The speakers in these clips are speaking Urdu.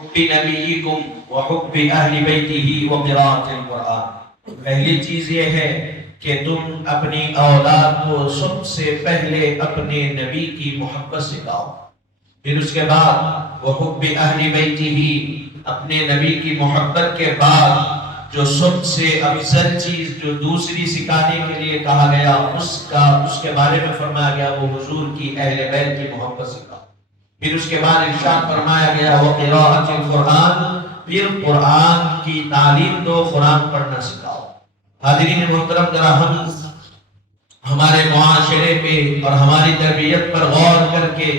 حب نبیکم وحب اہل بیتہ وقراءۃ القرآن۔ پہلی چیز یہ ہے کہ تم اپنی اولاد کو سب سے پہلے اپنے نبی کی محبت سکھاؤ، پھر اس کے بعد وحب اہل بیتہ، اپنے نبی کی محبت کے بعد جو سب سے افضل چیز جو دوسری سکھانے کے لیے کہا گیا اس کے بارے میں فرمایا گیا وہ حضور کی اہل بیت کی محبت سکھاؤ۔ پھر اس کے بعد ارشاد فرمایا گیا وقراءۃ القرآن، پھر قرآن کی تعلیم دو، قرآن پڑھنا سکھاؤ۔ حاضرین محترم، ذرا ہم ہمارے معاشرے پہ اور ہماری تربیت پر غور کر کے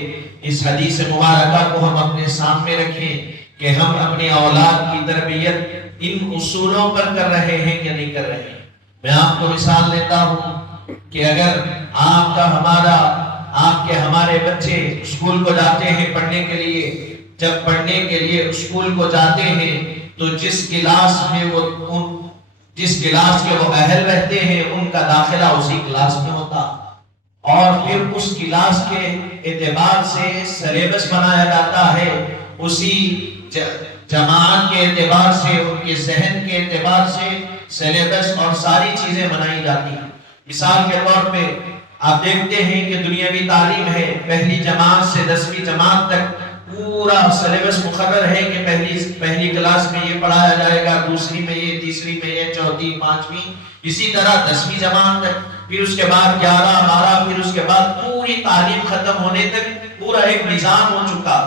اس حدیث مبارکہ کو ہم اپنے سامنے رکھیں کہ ہم اپنی اولاد کی تربیت ان اصولوں پر کر رہے ہیں کہ نہیں کر رہے ہیں۔ میں آپ کو مثال دیتا ہوں کہ اگر آپ کے ہمارے بچے اسکول کو جاتے ہیں پڑھنے کے لیے، جب پڑھنے کے لیے اسکول کو جاتے ہیں تو جس کلاس کے وہ اہل رہتے ہیں ان کا داخلہ اسی کلاس میں ہوتا، اور پھر اس کلاس کے اعتبار سے سلیبس بنایا جاتا ہے، اسی جماعت کے اعتبار سے، ان کے ذہن کے اعتبار سے سلیبس اور ساری چیزیں بنائی جاتی ہیں۔ مثال کے طور پہ آپ دیکھتے ہیں کہ دنیاوی تعلیم ہے، پہلی جماعت سے 10ویں جماعت تک پورا سلیبس مقرر ہے کہ پہلی کلاس میں یہ پڑھایا جائے گا، دوسری میں یہ، تیسری میں یہ، چوتھی، پانچویں، اسی طرح 10ویں جماعت تک، پھر اس کے بعد 11، 12، پھر اس کے بعد پوری تعلیم ختم ہونے تک پورا ایک نظام ہو چکا،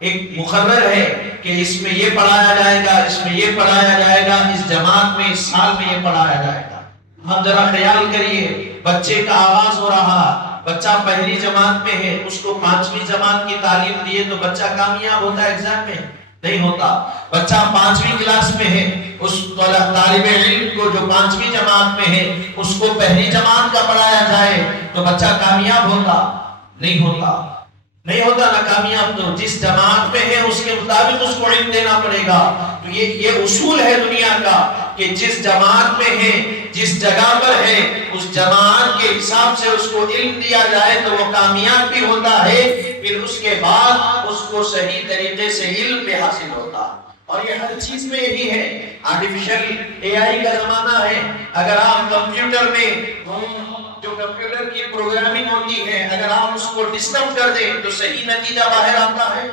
ایک مقرر ہے کہ اس میں یہ پڑھایا جائے گا، اس میں یہ پڑھایا جائے گا، اس جماعت میں، اس سال میں یہ پڑھایا جائے گا۔ ہم ذرا خیال کریے، بچے کا آغاز ہو رہا، بچہ پہلی جماعت میں ہے، اس کو 5ویں جماعت کی تعلیم دیے تو بچہ کامیاب ہوتا ہے ایگزام میں؟ نہیں ہوتا۔ بچہ 5ویں کلاس میں ہے، اس طالب علم کو جو 5ویں جماعت میں ہے اس کو پہلی جماعت کا پڑھایا جائے تو بچہ کامیاب ہوتا؟ نہیں ہوتا، نہیں ہوتا نا کامیاب۔ تو جس جماعت میں ہے اس کے مطابق اس کو علم دینا پڑے گا۔ تو یہ اصول ہے دنیا کا کہ جس جماعت میں ہے، جس جگہ پر ہے، اس جماعت کے حساب سے اس کو علم دیا جائے تو وہ کامیاب بھی ہوتا ہے، پھر اس کے بعد اس کو صحیح طریقے سے علم بھی حاصل ہوتا۔ اور یہ ہر چیز میں یہی ہے، آرٹیفیشل AI کا زمانہ ہے۔ اگر آپ کمپیوٹر میں جو کمپیوٹر کی پروگرامنگ ہوتی ہے، اگر آپ اس کو ڈسٹرب کر دیں تو صحیح نتیجہ باہر آتا ہے؟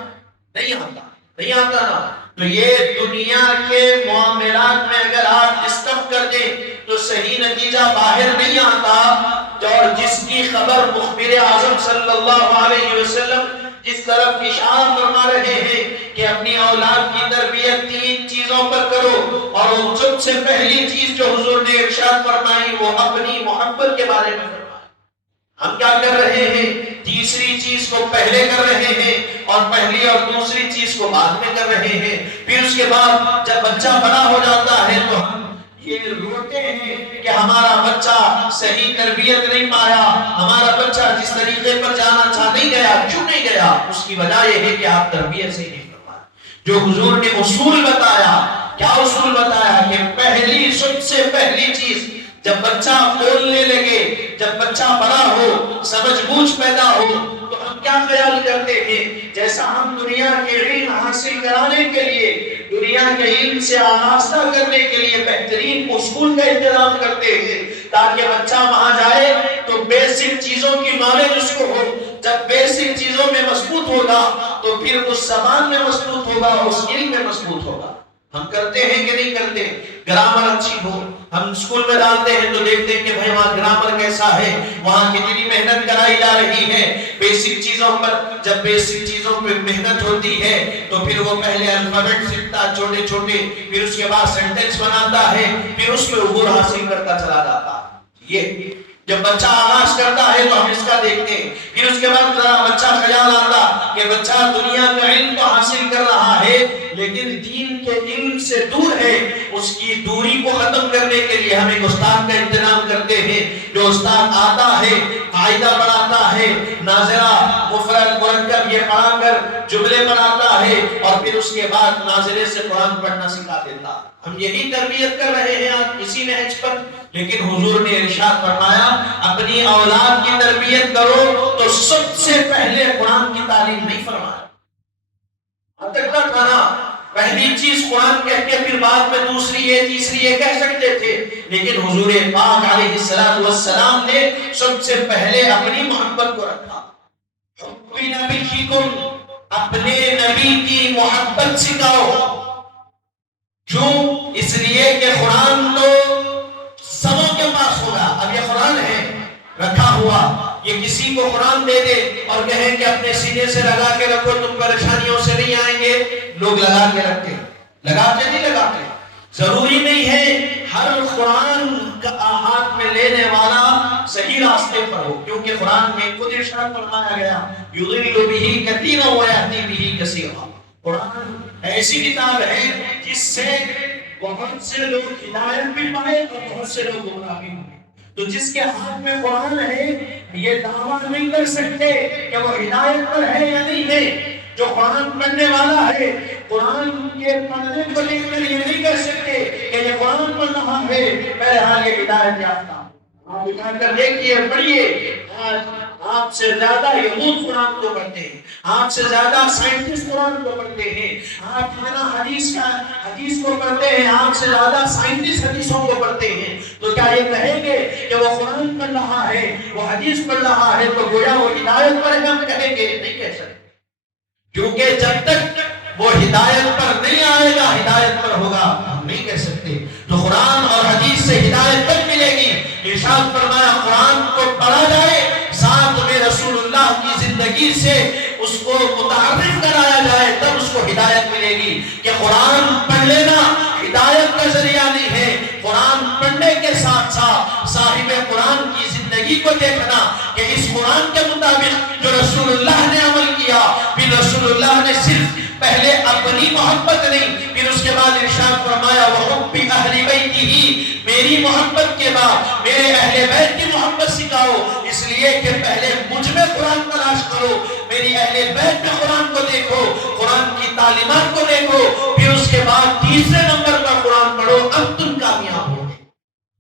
نہیں آتا، نہیں آتا نا۔ تو یہ دنیا کے معاملات میں اگر آپ ڈسٹرب کر دیں تو صحیح نتیجہ باہر نہیں آتا۔ اور جس کی خبر مخبر اعظم صلی اللہ علیہ وسلم جس طرف اشارہ فرما رہے ہیں کہ اپنی اولاد کی تربیت 3 چیزوں پر کرو، اور وہ سب سے پہلی چیز جو حضور نے ارشاد فرمائی وہ اپنی محبت کے بارے میں فرمائی۔ ہم کیا کر رہے ہیں؟ تیسری چیز کو پہلے کر رہے ہیں اور پہلی اور دوسری چیز کو بعد میں کر رہے ہیں۔ پھر اس کے بعد جب بچہ بڑا ہو جاتا ہے تو ہم یہ روتے ہیں کہ ہمارا بچہ صحیح تربیت نہیں پایا، ہمارا بچہ جس طریقے پر جانا چاہ نہیں گیا۔ کیوں نہیں گیا؟ اس کی وجہ یہ ہے کہ آپ تربیت سے نہیں فرمائے۔ جو حضور نے اصول بتایا، کیا اصول بتایا؟ کہ پہلی، سب سے پہلی چیز جب بچہ بولنے لگے، جب بچہ بڑا ہو، سمجھ بوجھ پیدا ہو، تو ہم کیا خیال کرتے ہیں؟ جیسا ہم دنیا کے علم حاصل کرانے کے لیے، دنیا کے علم سے آراستہ کرنے کے لیے بہترین اسکول کا انتظام کرتے ہیں تاکہ بچہ وہاں جائے تو بیسک چیزوں کی نالج اس کو ہو۔ جب بیسک چیزوں میں مضبوط ہوگا تو پھر اس زبان میں مضبوط ہوگا، اس علم میں مضبوط ہوگا۔ ہم کرتے ہیں کہ نہیں کرتے؟ گرامر اچھی ہو، ہم اسکول میں ڈالتے ہیں تو دیکھتے ہیں کہ بھائی وہاں گرامر کیسا ہے، وہاں کتنی محنت کرائی جا رہی ہے بیسک چیزوں پر۔ جب بیسک چیزوں پہ محنت ہوتی ہے تو پھر وہ پہلے الفابیٹ سیکھتا چھوٹے چھوٹے، پھر اس کے بعد سینٹنس بناتا ہے، پھر اس پہ عبور حاصل کرتا چلا جاتا ہے۔ یہ جب بچہ آغاز کرتا ہے تو ہم اس کا دیکھتے ہیں، پھر اس کے بعد بچہ خیال آتا کہ بچہ دنیا کا علم تو حاصل کر رہا ہے لیکن دین کے علم سے دور ہے۔ اس کی دوری کو ختم کرنے کے لیے ہم ایک استاد کا انتظام کرتے ہیں، جو استاد آتا ہے، قاعدہ پڑھاتا ہے، ناظرہ، مفرد، مرکب یہ پڑھا کر جملے بناتا ہے، اور پھر اس کے بعد ناظرے سے قرآن پڑھنا سکھا دیتا۔ ہم یہی تربیت کر رہے ہیں آج اسی نہج پر، لیکن حضور نے ارشاد فرمایا اپنی اولاد کی تربیت کرو تو سب سے پہلے قرآن کی تعلیم نہیں فرمایا۔ اب تک تھا نا پہلی چیز قرآن کہہ کے پھر بعد میں دوسری یہ تیسری یہ کہہ سکتے تھے، لیکن حضور پاک علیہ السلام نے سب سے پہلے اپنی محبت کو رکھا۔ حب نبیکم، اپنے نبی کی محبت سکھاؤ۔ کیوں؟ اس لیے کہ قرآن تو سبوں کے پاس ہوگا۔ اب یہ قرآن ہے رکھا ہوا، یہ کسی کو قرآن دے دے اور کہیں کہ اپنے سینے سے لگا کے رکھو، تم پریشانیوں سے نہیں آئیں گے، لوگ لگا کے رکھتے، لگاتے نہیں لگاتے۔ ضروری نہیں ہے ہر قرآن کا ہاتھ میں لینے والا صحیح راستے پر ہو، کیونکہ قرآن میں خود ارشاد فرمایا گیا یضل بہ کثیرا ویہدی بہ کثیرا۔ قرآن ایسی کتاب ہے جس سے بہت سے لوگ ہدایت بھی پائے اور بہت سے لوگ گمراہ بھی ہوئے۔ تو جس کے ہاتھ میں قرآن ہے یہ دعویٰ نہیں کر سکتے کہ وہ ہدایت پر ہے یا نہیں ہے۔ جو قرآن پڑھنے والا ہے قرآن کے پڑھنے کو لے کر یہ نہیں کہہ سکتے کہ یہ قرآن پڑھ رہا ہے میں آگے ہدایت یافتہ۔ آپ اٹھا کر دیکھیے، پڑھیے، آپ سے زیادہ یہود قرآن کو پڑھتے ہیں، آپ سے زیادہ سائنٹسٹ قرآن کو پڑھتے ہیں، آپ جتنا حدیث کو پڑھتے ہیں آپ سے زیادہ سائنٹسٹ حدیثوں کو پڑھتے ہیں۔ تو کیا یہ کہیں گے کہ وہ قرآن پڑھ رہا ہے، وہ حدیث پڑھ رہا ہے تو گویا وہ ہدایت پر ہے؟ ہم کہیں گے نہیں کہہ سکتے، کیونکہ جب تک وہ ہدایت پر نہیں آئے گا ہدایت پر ہوگا ہم نہیں کہہ سکتے۔ تو قرآن اور حدیث سے ہدایت تک ملے گی۔ ارشاد فرمایا قرآن کو پڑھا جائے، ساتھ میں رسول اللہ کی زندگی سے اس کو متعارف کرایا جائے، تب اس کو ہدایت ملے گی۔ کہ قرآن پڑھ لینا ہدایت کا ذریعہ نہیں ہے، قرآن پڑھنے کے ساتھ ساتھ صاحب قرآن کی زندگی کو دیکھنا کہ اس قرآن کے مطابق جو رسول اللہ نے عمل کیا، پھر رسول اللہ نے صرف پہلے اپنی محبت نہیں، پھر اس کے بعد ارشاد فرمایا وَحُبِّ أَهْلِ بَيْتِهِ، میری محبت کے بعد میرے اہل بیت کی محبت سکھاؤ۔ اس لیے کہ پہلے مجھ میں قرآن تلاش کرو، میری اہل بیت میں قرآن کو دیکھو، قرآن کی تعلیمات کو دیکھو، پھر اس کے بعد تیسرے نمبر پر قرآن پڑھو، اب تم کامیاب ہو۔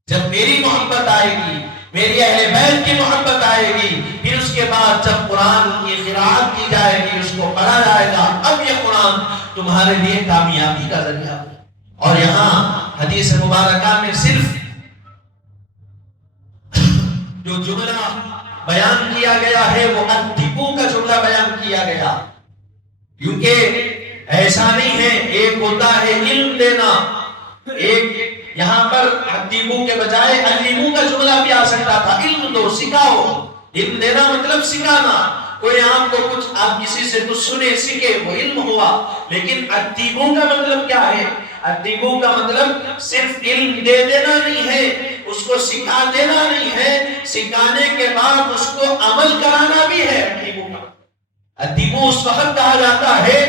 جب میری محبت آئے گی، میری اہل بیت کی محبت آئے گی، پھر اس کے بعد جب قرآن کی قرآت کی جائے گی، اس کو پڑھا جائے گا، اب یہ قرآن تمہارے لیے کامیابی کا ذریعہ ہے۔ اور یہاں حدیث مبارکہ میں صرف جو جملہ بیان کیا گیا ہے وہ اتقوا کا جملہ بیان کیا گیا، کیونکہ ایسا نہیں ہے ایک ہوتا ہے علم دینا، ایک یہاں پر اتقوا کے بجائے علموا کا جملہ بھی آ سکتا تھا، علم دو، سکھاؤ۔ علم دینا مطلب سکھانا، کوئی آپ کو کچھ آپ کسی سے کچھ سنے سیکھے وہ علم ہوا، لیکن اتقوا کا مطلب کیا ہے؟ اتقوا کا مطلب صرف علم دے دینا نہیں ہے، اس کو سکھا دینا نہیں ہے، سکھانے کے بعد اس کو عمل کرانا بھی ہے۔ اتقوا اس وقت کہا جاتا ہے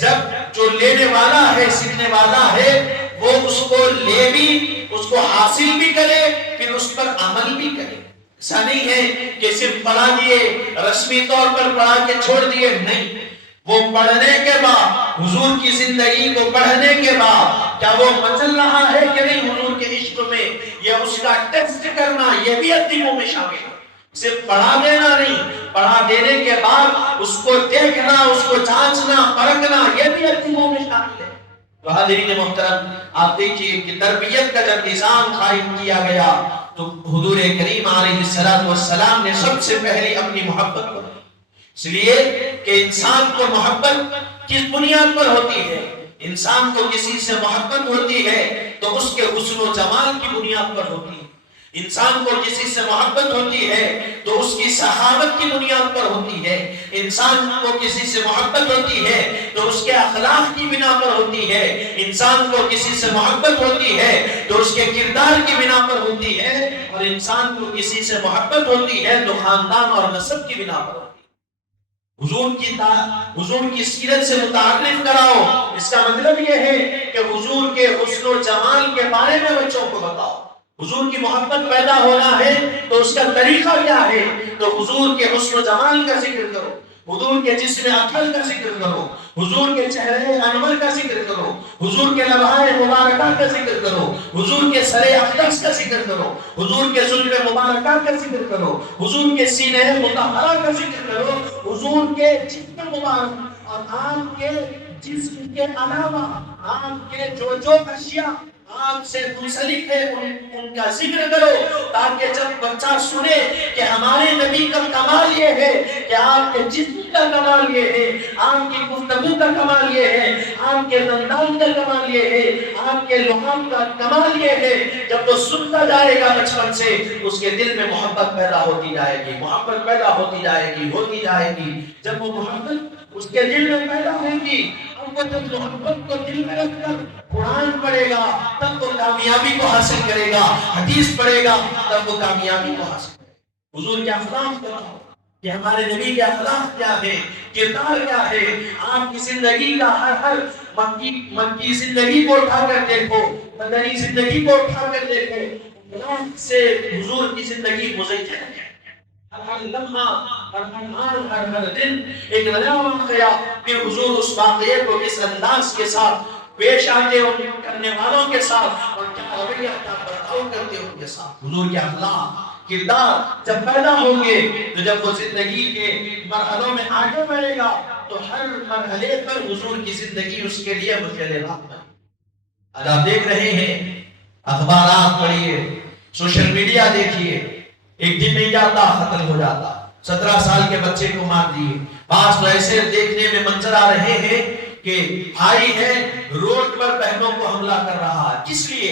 جب جو لینے والا ہے، سیکھنے والا ہے، وہ اس کو لے بھی، اس کو حاصل بھی کرے، پھر اس پر عمل بھی کرے۔ ایسا نہیں ہے کہ صرف پڑھا دیے، رسمی طور پر پڑھا کے چھوڑ دیے، نہیں، وہ پڑھنے کے بعد حضور کی زندگی کو پڑھنے کے بعد کیا وہ مچل رہا ہے کہ نہیں حضور کے عشق میں، یہ اس کا ٹیسٹ کرنا، یہ بھی اتقوا میں شامل ہے۔ صرف پڑھا دینا نہیں، پڑھا دینے کے بعد اس کو دیکھنا، اس کو جانچنا، پرکھنا، یہ بھی اتقوا میں شامل ہے۔ تو حاضرین محترم، آپ دیکھیے کہ تربیت کا جب نظام قائم کیا گیا تو حضور کریم علیہ السلام نے سب سے پہلے اپنی محبت کو، اس لیے کہ انسان کو محبت کس بنیاد پر ہوتی ہے؟ انسان کو کسی سے محبت ہوتی ہے تو اس کے حسن و جمال کی بنیاد پر ہوتی ہے، انسان کو کسی سے محبت ہوتی ہے تو اس کی سخاوت کی بنیاد پر ہوتی ہے، انسان کو کسی سے محبت ہوتی ہے تو اس کے اخلاق کی بنا پر ہوتی ہے، انسان کو کسی سے محبت ہوتی ہے تو اس کے کردار کی بنا پر ہوتی ہے، اور انسان کو کسی سے محبت ہوتی ہے تو خاندان اور نسب کی بنا پر ہوتی ہے۔ حضور کی سیرت سے متعارف کراؤ، اس کا مطلب یہ ہے کہ حضور کے حسن و جمال کے بارے میں بچوں کو بتاؤ۔ حضور کی محبت پیدا ہونا ہے تو اس کا طریقہ کیا ہے؟ تو حضور کے حسن و جمال کا ذکر کرو، حضور کے جسم اطہر کا ذکر کرو، حضور کے چہرے انور کا ذکر کرو، حضور کے لبھائے مبارکہ کا ذکر کرو، حضور کے سر اقدس کا ذکر کرو، حضور کے زلف مبارکہ کا ذکر کرو، حضور کے سینہ مطہرہ کا ذکر کرو، حضور کے جسم مبارک اور آپ کے جسم کے علاوہ آپ کے جو جو اشیاء آپ سے منسلک ہے ان کا ذکر کرو، تاکہ جب بچہ سنے کہ ہمارے نبی کا کمال یہ ہے کہ آپ کے جسم کا کمال یہ ہے، آپ کی گفتگو کا کمال یہ ہے، آپ کے دندان کا کمال یہ ہے، آپ کے لحاظ کا کمال یہ ہے، جب وہ سنتا جائے گا بچپن سے اس کے دل میں محبت پیدا ہوتی جائے گی، محبت پیدا ہوتی جائے گی، جب وہ محبت اس کے دل میں پیدا ہوگی، اب وہ جب محبت کو دل میں رکھ کر قرآن پڑھے گا تب وہ کامیابی کو حاصل کرے گا، حدیث پڑھے گا تب وہ کامیابی کو حاصل کرے گا۔ حضور کے اخلاق کیا ہے کہ ہمارے نبی کے اخلاق کیا ہے، کردار کیا ہے، آپ کی زندگی کا ہر مکی زندگی کو اٹھا کر دیکھو، مدنی زندگی کو اٹھا کر دیکھو، اخلاق سے حضور کی زندگی مزین ہے۔ ہر لمحہ، ہر دن ایک نیا واقعہ، پھر حضور اس واقعے کو اس انداز کے ساتھ پیش آتے اور کرنے والوں کے ساتھ اور کیا رویہ کیا برتاؤ کرتے ان کے ساتھ۔ حضور کے اخلاق کردار جب پیدا ہوں گے تو جب وہ زندگی کے مرحلوں میں آگے بڑھے گا تو ہر مرحلے پر حضور کی زندگی اس کے لیے مشعل راہ بنے۔ آج آپ دیکھ رہے ہیں، اخبارات پڑھیے، سوشل میڈیا دیکھیے، ایک دن نہیں جاتا قتل ہو جاتا، 17 سال کے بچے کو مار دیے۔ بعض تو ایسے دیکھنے میں منظر آ رہے ہیں کہ بھائی ہے روڈ پر بہنوں کو حملہ کر رہا ہے، کس لیے؟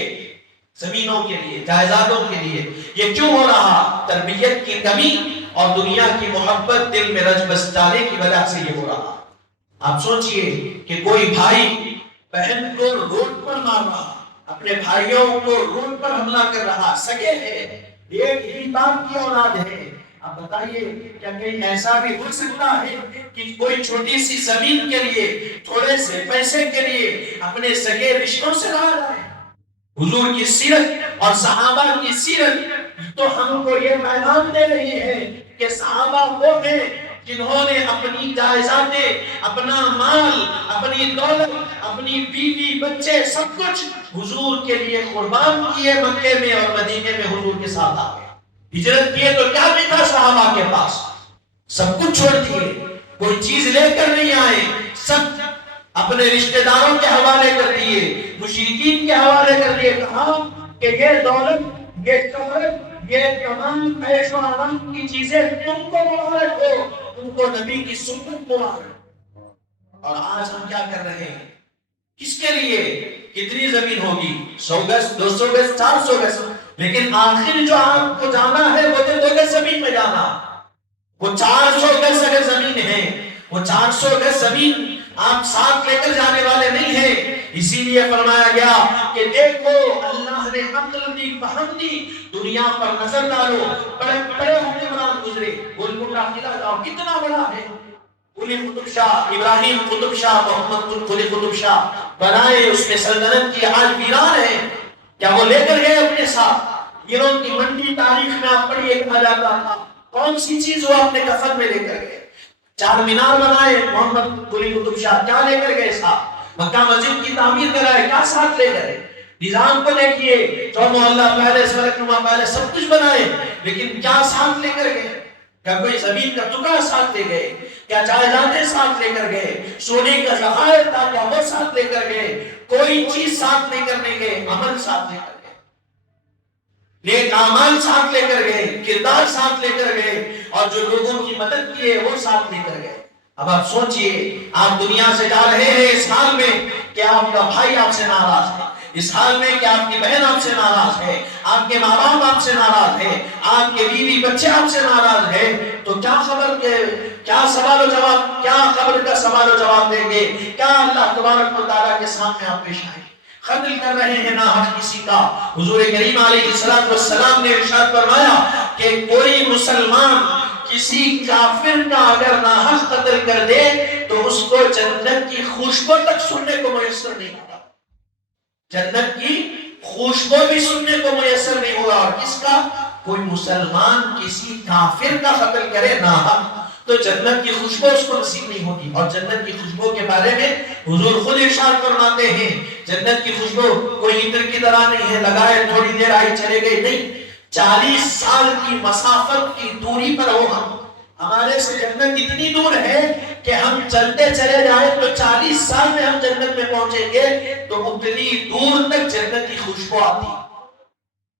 زمینوں کے لیے، جائیدادوں کے لیے۔ یہ کیوں ہو رہا؟ تربیت کی کمی اور دنیا کی محبت دل میں رچ بس ڈالنے کی وجہ سے یہ ہو رہا۔ آپ سوچئے کہ کوئی بھائی بہن کو روڈ پر مار رہا، اپنے بھائیوں کو روڈ پر حملہ کر رہا، سگے ہیں، ایک ہی باپ کی اولاد ہے۔ آپ بتائیے کیا کہیں ایسا بھی ہو سکتا ہے کہ کوئی چھوٹی سی زمین کے لیے، تھوڑے سے پیسے کے لیے اپنے سگے رشتوں سے لڑا جائے؟ حضور کی سیرت اور صحابہ کی سیرت تو ہم کو یہ پیغام دے رہی ہے کہ صحابہ وہ ہیں جنہوں نے اپنی جائیدادیں، اپنا مال، اپنی دولت، اپنی بیوی بچے سب کچھ حضور کے لیے قربان کیے، مکے میں اور مدینے میں حضور کے ساتھ آ گئے۔ ہجرت کیے تو کیا بھی تھا صحابہ کے پاس؟ سب کچھ چھوڑ دیے، کوئی چیز لے کر نہیں آئے، سب اپنے رشتہ داروں کے حوالے کر دیے، مشرکین کے حوالے کر دیے۔ کہا کہ یہ دولت، یہ شہرت، یہ تمام عیش و آرام کی چیزیں تم کو مبارک ہو، تم کو نبی کی سنت مبارک۔ اور آج ہم کیا کر رہے ہیں؟ کس کے لیے؟ کتنی زمین ہوگی؟ 100 گز، 200 گز، 400 گز، لیکن آخر جو آپ کو جانا ہے وہ تو 2 گز زمین میں جانا۔ وہ 400 گز اگر زمین ہے، وہ 400 گز زمین آپ ساتھ لے کر جانے والے نہیں ہیں۔ اسی لیے فرمایا گیا کہ دیکھو اللہ نے عقل دی، فہم دی، دنیا پر نظر ڈالو، بڑے بڑے حکمران گزرے، گولکنڈہ قلعہ جاؤ کتنا بڑا ہے، قلی قطب شاہ، ابراہیم قطب شاہ، محمد قلی قطب شاہ بنائے، اس میں سلطنت کی آج ویران ہے، کیا وہ لے کر گئے اپنے ساتھ؟ گیروں کی منڈی تاریخ میں آپ پڑھیے کہا جاتا تھا، کون سی چیز وہ اپنے کفن میں لے کر گئے؟ 4 مینار بنائے محمد قلی قطب شاہ، کیا لے کر گئے ساتھ؟ مکہ مسجد کی تعمیر کرائے، کیا ساتھ لے گئے؟ نظام کو دیکھیے، 100 محلہ پہلے، فلک نما پہلے، سب کچھ بنائے، لیکن کیا ساتھ لے کر گئے؟ کیا کوئی زمین کا ٹکڑا ساتھ لے گئے؟ کیا جائیدادیں ساتھ لے کر گئے؟ سونے کا ذخائر تھا کیا وہ ساتھ لے کر گئے؟ کوئی چیز ساتھ لے کر نہیں گئے، عمل ساتھ لے کر گئے، نیک اعمال ساتھ لے کر گئے، کردار ساتھ لے کر گئے، اور جو لوگوں کی مدد کی ہے وہ ساتھ لے کر گئے۔ اب آپ سوچئے، آپ دنیا سے جا رہے ہیں اس حال میں کہ آپ کا بھائی آپ سے ناراض ہے، اس حال میں کہ آپ کی بہن آپ سے ناراض ہے، آپ کے ماں باپ آپ سے ناراض ہے، آپ کے بیوی بچے آپ سے ناراض ہے، تو کیا خبر کے کیا سوال و جواب، کیا خبر کا سوال و جواب دیں گے؟ کیا اللہ تبارک و تعالیٰ کے سامنے آپ پیش آئیں گے؟ قتل کر رہے ہیں نہ حق کسی کا۔ حضور کریم علیہ السلام نے ارشاد فرمایا کہ کوئی مسلمان کسی کافر کا اگر ناحق قتل کر دے تو اس کو جنت کی خوشبو تک سننے کو میسر نہیں ہوگا، جنت کی خوشبو بھی سننے کو میسر نہیں ہوگا۔ اور کس کا؟ کوئی مسلمان کسی کافر کا قتل کرے ناحق تو جنت کی خوشبو اس کو نصیب نہیں ہوگی۔ اور جنت کی خوشبو کے بارے میں حضور خود ارشاد فرماتے ہیں، جنت کی خوشبو کوئی عطر کی طرح نہیں ہے، لگائے تھوڑی دیر آئی چلے گئے، نہیں، 40 سال کی مسافت کی دوری پر ہو ہم، ہمارے سے جنت اتنی دور ہے کہ ہم چلتے چلے جائیں تو 40 سال میں ہم جنت میں پہنچیں گے، تو اتنی دور تک جنت کی خوشبو آتی ہے،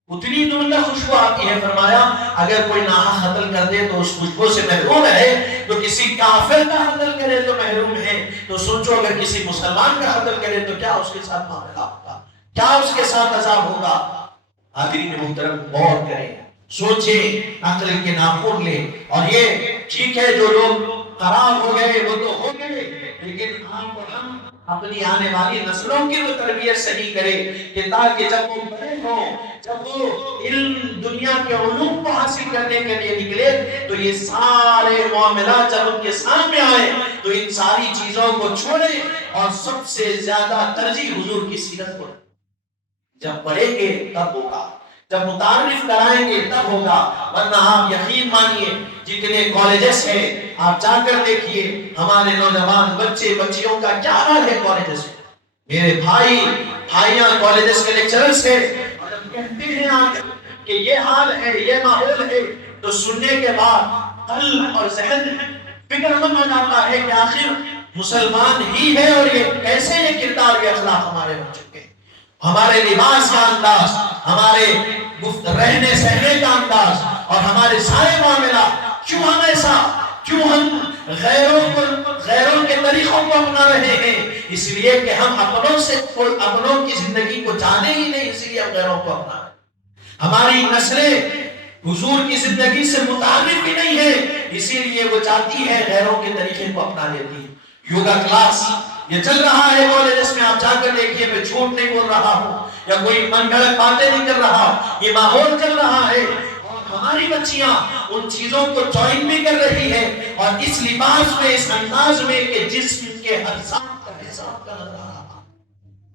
اتنی دور تک خوشبو آتی ہے۔ فرمایا اگر کوئی ناحق قتل کر دے تو اس خوشبو سے محروم ہے، تو کسی کافر کا قتل کرے تو محروم ہے، تو سوچو اگر کسی مسلمان کا قتل کرے تو کیا اس کے ساتھ معاملہ ہوگا، کیا اس کے ساتھ عذاب ہوگا۔ حاضرین محترم غور کریں، سوچیں، عقل کے ناخن لیں، اور یہ ٹھیک ہے جو لوگ خراب ہو گئے وہ تو ہو گئے، لیکن آپ اور ہم اپنی آنے والی نسلوں کی وہ تربیت صحیح کرے کہ تاکہ جب وہ بڑے ہوں، جب وہ علم دنیا کے علوم کو حاصل کرنے کے لیے نکلے تو یہ سارے معاملات جب ان کے سامنے آئے تو ان ساری چیزوں کو چھوڑے اور سب سے زیادہ ترجیح حضور کی سیرت کو، جب پڑھیں گے تب ہوگا، جب متعارف کرائیں گے تب ہوگا، ورنہ آپ یقین مانیے جتنے کالجز ہیں آپ جا کر دیکھیے ہمارے نوجوان بچے بچیوں کا کیا حال ہے کالجز میں۔ میرے بھائیاں کالجز کے لیکچررز ہیں، اور جب کہتے ہیں آپ کہ یہ حال ہے، یہ ماحول ہے، تو سننے کے بعد قلب اور ذہن فکر مند ہو جاتا ہے کہ آخر مسلمان ہی ہے اور یہ کیسے یہ کردار کے اخلاق ہمارے بن چکے ہیں، ہمارے لباس کا انداز، ہمارے رہنے سہنے کا انداز اور ہمارے سارے معاملات کیوں ہم ایسا، کیوں ہم غیروں کے طریقوں کو اپنا رہے ہیں؟ اس لیے کہ ہم اپنوں کی زندگی کو جانے ہی نہیں، اس لیے ہم غیروں کو اپنا رہے ہیں۔ ہماری نسلیں حضور کی زندگی سے متعلق بھی نہیں ہے، اسی لیے وہ چاہتی ہے غیروں کے طریقے کو اپنا لیتی ہے۔ یوگا کلاس یہ چل رہا ہے کالجز میں، آپ جا کر دیکھیے، میں جھوٹ نہیں بول رہا ہوں یا کوئی من گھڑت باتیں نہیں کر رہا، یہ ماحول چل رہا ہے، اور ہماری بچیاں ان چیزوں کو جوائن بھی کر رہی ہے، اور اس لباس میں، اس انداز میں کہ جسم کے اجزاء کا حساب کر رہا۔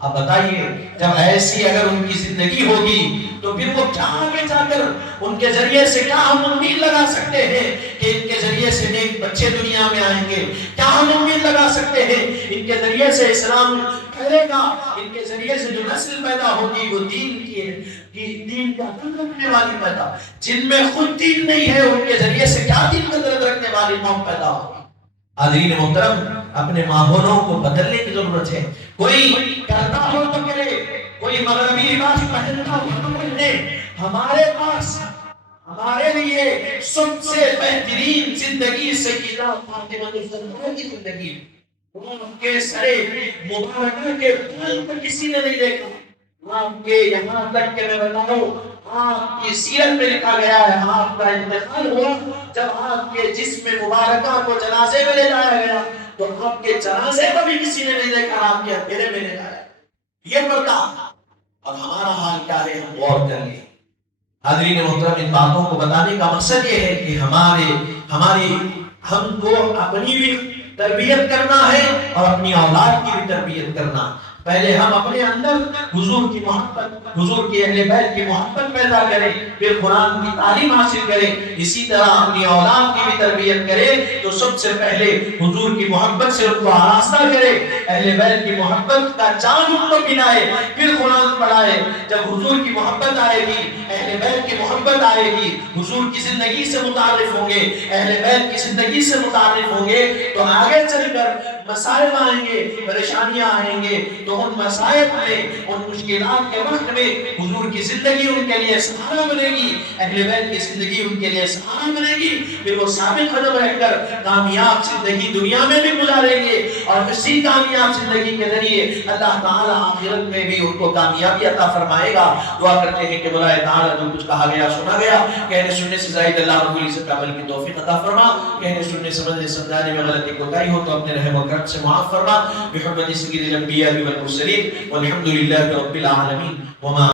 اب بتائیے جب ایسی اگر ان کی زندگی ہوگی تو پھر وہ کیا آگے جا کر ان کے ذریعے سے کیا ہم امید لگا سکتے ہیں کہ ان کے ذریعے سے نیک بچے دنیا میں آئیں گے؟ کیا ہم امید لگا سکتے ہیں ان کے ذریعے سے اسلام پھیلے گا؟ ان کے ذریعے سے جو نسل پیدا ہوگی وہ دین کا قدر رکھنے والی پیدا، جن میں خود دین نہیں ہے ان کے ذریعے سے کیا دین کا قدر رکھنے والی قوم پیدا ہوگی۔ حاضرین محترم، اپنے ماحولوں کو بدلنے کی ضرورت ہے۔ کوئی کرتا ہو تو کرے، کوئی مغربی لباس پہنتا ہو تو پہنے، ہمارے پاس ہمارے لیے سب سے بہترین زندگی سیدہ فاطمہ الزہرا کی زندگی، ان کے سرے مبارکہ کے بال پر کسی نے نہیں دیکھا۔ آپ کے یہاں تک کہ میں بتاؤں، آپ کی سیرت میں لکھا گیا ہے آپ کا انتقال ہوا جب آپ کے جسم مبارکہ کو جنازے میں لے جایا گیا تو آپ کے جنازے کو بھی کسی نے نہیں دیکھا، آپ کے اندھیرے میں لے جایا۔ یہ پردہ، اور ہمارا حال کیا ہے ہم غور کر لیں۔ حاضرین محترم، ان باتوں کو بتانے کا مقصد یہ ہے کہ ہم کو اپنی بھی تربیت کرنا ہے اور اپنی اولاد کی بھی تربیت کرنا۔ پہلے ہم اپنے اندر حضور کی محبت، حضور کی اہل بیت کی محبت پیدا کریں، پھر قرآن کی تعلیم حاصل کریں، اسی طرح اپنی اولاد کی بھی تربیت کریں تو سب سے پہلے حضور کی محبت سے ان کو آراستہ کرے، اہل بیت کی محبت کا چاند ان کو پلائے، پھر قرآن پڑھائے۔ جب حضور کی محبت آئے گی، اہل بیت کی محبت آئے گی، حضور کی زندگی سے متعارف ہوں گے، اہل بیت کی زندگی سے متعارف ہوں گے، تو آگے چل کر مسائل آئیں گے، پریشانیاں آئیں گے، تو ان مسائل میں، ان مشکلات کے وقت میں حضور کی زندگی ان کے لیے سہارا بنے گی، اہل بیت کی زندگی ان کے لیے سہارا بنے گی، پھر وہ ثابت قدم رہ کر کامیاب زندگی دنیا میں بھی گزاریں گے، اور اسی کامیاب زندگی کے ذریعے اللہ تعالیٰ آخرت میں بھی ان کو کامیابی عطا فرمائے گا۔ دعا کرتے ہیں کہ مولا تعالیٰ جو کچھ کہا گیا سنا گیا، کہنے سننے سے زائد اللہ رب العزت عمل کی توفیق عطا فرما، کہنے سننے سمجھنے سمجھانے میں غلطی کوتاہی ہو تو اپنے رحم و کرم سے معاف فرما، بحرمت سید الانبیاء والمرسلین، والحمد للہ رب العالمین۔ وما